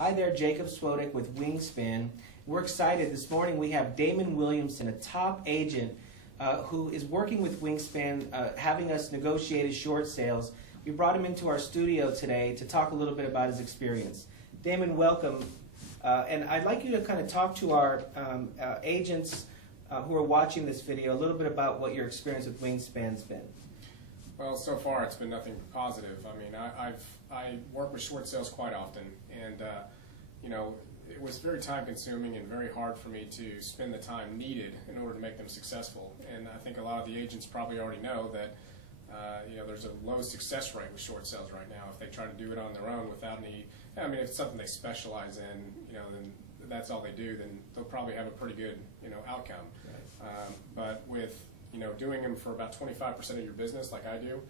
Hi there, Jacob Swodeck with Wingspan. We're excited. This morning we have Damon Williams, a top agent who is working with Wingspan, having us negotiate his short sales. We brought him into our studio today to talk a little bit about his experience. Damon, welcome. And I'd like you to kind of talk to our agents who are watching this video a little bit about what your experience with Wingspan's been. Well, so far it's been nothing but positive. I mean, I work with short sales quite often, and you know, it was very time consuming and very hard for me to spend the time needed in order to make them successful. And I think a lot of the agents probably already know that you know, there's a low success rate with short sales right now. If they try to do it on their own without any, I mean, if it's something they specialize in, you know, then that's all they do, then they'll probably have a pretty good, you know, outcome. Right. But with, you know, doing them for about 25% of your business like I do,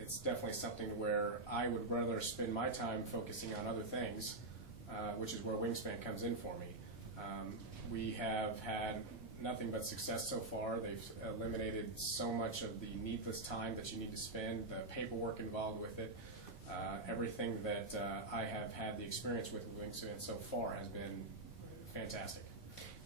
it's definitely something where I would rather spend my time focusing on other things, which is where Wingspan comes in for me. We have had nothing but success so far. They've eliminated so much of the needless time that you need to spend, the paperwork involved with it. Everything that I have had the experience with Wingspan so far has been fantastic.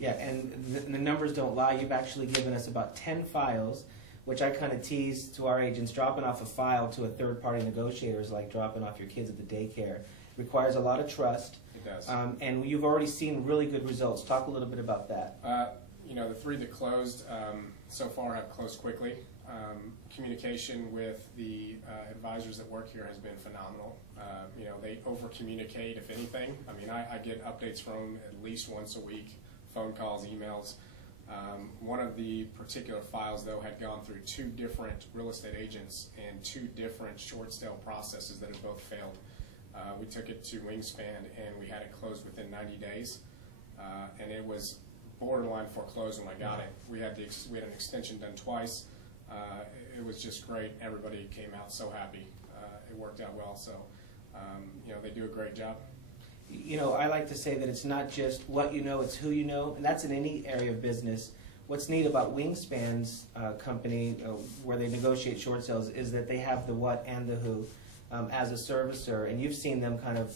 Yeah, and the numbers don't lie. You've actually given us about 10 files, which I kind of tease to our agents. Dropping off a file to a third-party negotiator is like dropping off your kids at the daycare. It requires a lot of trust. It does. And you've already seen really good results. Talk a little bit about that. You know, the 3 that closed so far have closed quickly. Communication with the advisors that work here has been phenomenal. You know, they over-communicate, if anything. I mean, I get updates from them at least once a week. Phone calls, emails. One of the particular files, though, had gone through 2 different real estate agents and 2 different short sale processes that have both failed. We took it to Wingspan and we had it closed within 90 days. And it was borderline foreclosed when I got it. We had an extension done twice. It was just great. Everybody came out so happy. It worked out well. So, you know, they do a great job. You know, I like to say that it's not just what you know, it's who you know, and that's in any area of business. What's neat about Wingspan's company, where they negotiate short sales, is that they have the what and the who as a servicer, and you've seen them kind of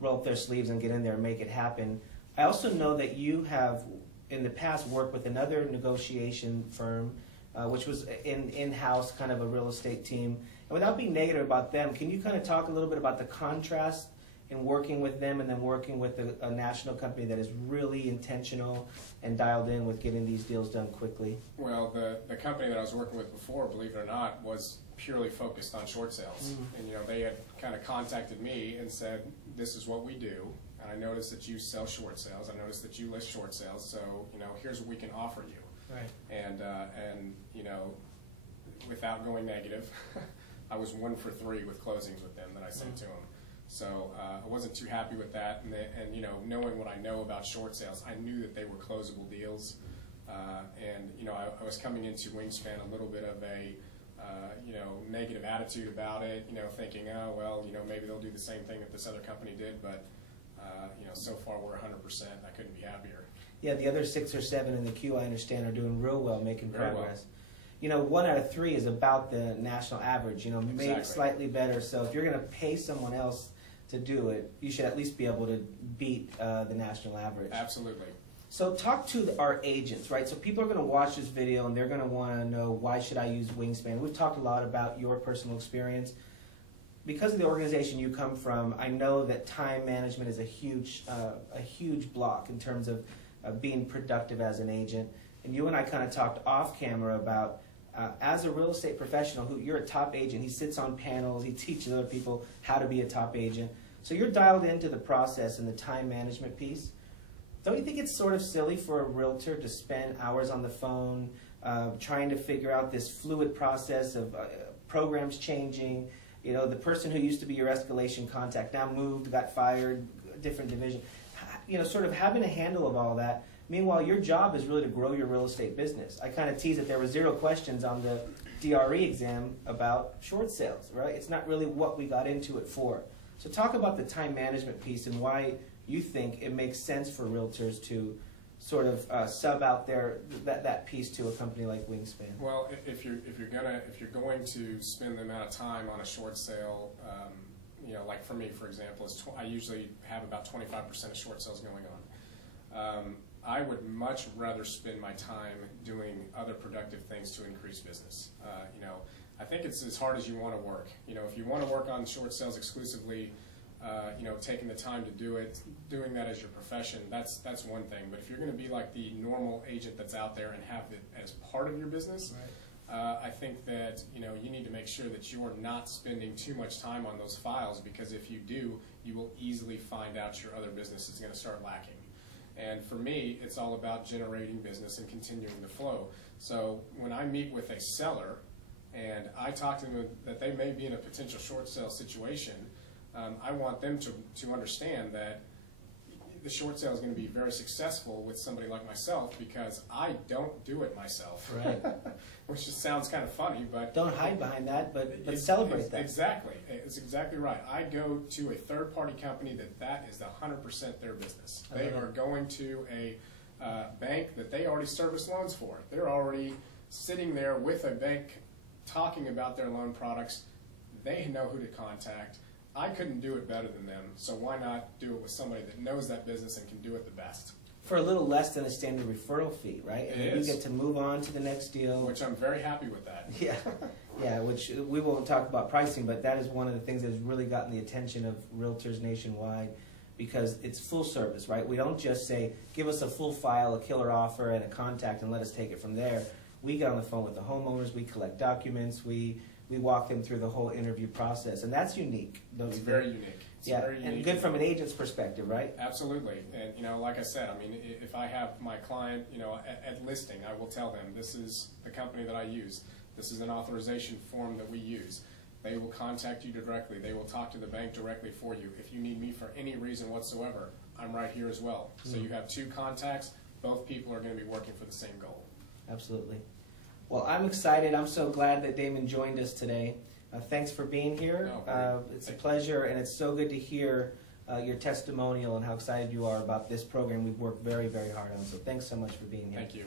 roll up their sleeves and get in there and make it happen. I also know that you have, in the past, worked with another negotiation firm, which was in-house, kind of a real estate team. And without being negative about them, can you kind of talk a little bit about the contrast in working with them and then working with a national company that is really intentional and dialed in with getting these deals done quickly? Well, the company that I was working with before, believe it or not, was purely focused on short sales. Mm-hmm. And, you know, they had kind of contacted me and said, this is what we do, and I noticed that you sell short sales. I noticed that you list short sales, so, you know, here's what we can offer you. Right. And you know, without going negative, I was 1 for 3 with closings with them that I sent to them. So I wasn't too happy with that, and you know, knowing what I know about short sales, I knew that they were closable deals, and you know, I was coming into Wingspan a little bit of a you know, negative attitude about it, you know, thinking, oh well, you know, maybe they'll do the same thing that this other company did, but you know, so far we're 100%. I couldn't be happier. Yeah, the other 6 or 7 in the queue, I understand, are doing real well, making progress. Well. You know, 1 out of 3 is about the national average. You know, maybe exactly. Slightly better. So if you're going to pay someone else to do it, you should at least be able to beat the national average. Absolutely. So talk to our agents, right? So people are going to watch this video and they're going to want to know, why should I use Wingspan? We've talked a lot about your personal experience. Because of the organization you come from, I know that time management is a huge block in terms of being productive as an agent. And you and I kind of talked off camera about, as a real estate professional, you're a top agent. He sits on panels. He teaches other people how to be a top agent. So you're dialed into the process and the time management piece. Don't you think it's sort of silly for a realtor to spend hours on the phone trying to figure out this fluid process of programs changing? You know, the person who used to be your escalation contact now moved, got fired, different division. You know, sort of having a handle of all that. Meanwhile, your job is really to grow your real estate business. I kind of tease that there were 0 questions on the DRE exam about short sales, right? It's not really what we got into it for. So talk about the time management piece and why you think it makes sense for realtors to sort of sub out that piece to a company like Wingspan. Well, if you're going to spend the amount of time on a short sale, like for me, for example, I usually have about 25% of short sales going on. I would much rather spend my time doing other productive things to increase business. I think it's as hard as you want to work. If you want to work on short sales exclusively, taking the time to do it, doing that as your profession, that's one thing. But if you're going to be like the normal agent that's out there and have it as part of your business, right. I think that you need to make sure that you're not spending too much time on those files, because if you do, you will easily find out your other business is going to start lacking. And for me, it's all about generating business and continuing the flow. So when I meet with a seller and I talk to them that they may be in a potential short sale situation, I want them to understand that the short sale is going to be very successful with somebody like myself, because I don't do it myself. Right. Which just sounds kind of funny, but don't hide behind that, but celebrate that. Exactly. It's exactly right. I go to a third-party company that is 100% their business. They are going to a bank that they already service loans for. They're already sitting there with a bank talking about their loan products. They know who to contact. I couldn't do it better than them, so why not do it with somebody that knows that business and can do it the best? For a little less than a standard referral fee, right? And it you is. get to move on to the next deal. Which I'm very happy with that. Yeah, yeah. Which we won't talk about pricing, but that is one of the things that has really gotten the attention of realtors nationwide, because it's full service, right? We don't just say, give us a full file, a killer offer, and a contact, and let us take it from there. We get on the phone with the homeowners, we collect documents, we walk them through the whole interview process, and that's unique. It's very unique. It's yeah, very unique, and good from an agent's perspective, right? Absolutely. And like I said, I mean, if I have my client, at listing, I will tell them this is the company that I use. This is an authorization form that we use. They will contact you directly. They will talk to the bank directly for you. If you need me for any reason whatsoever, I'm right here as well. So you have two contacts. Both people are going to be working for the same goal. Absolutely. Well, I'm excited. I'm so glad that Damon joined us today. Thanks for being here. It's a pleasure, and it's so good to hear your testimonial and how excited you are about this program we've worked very, very hard on. So thanks so much for being here. Thank you.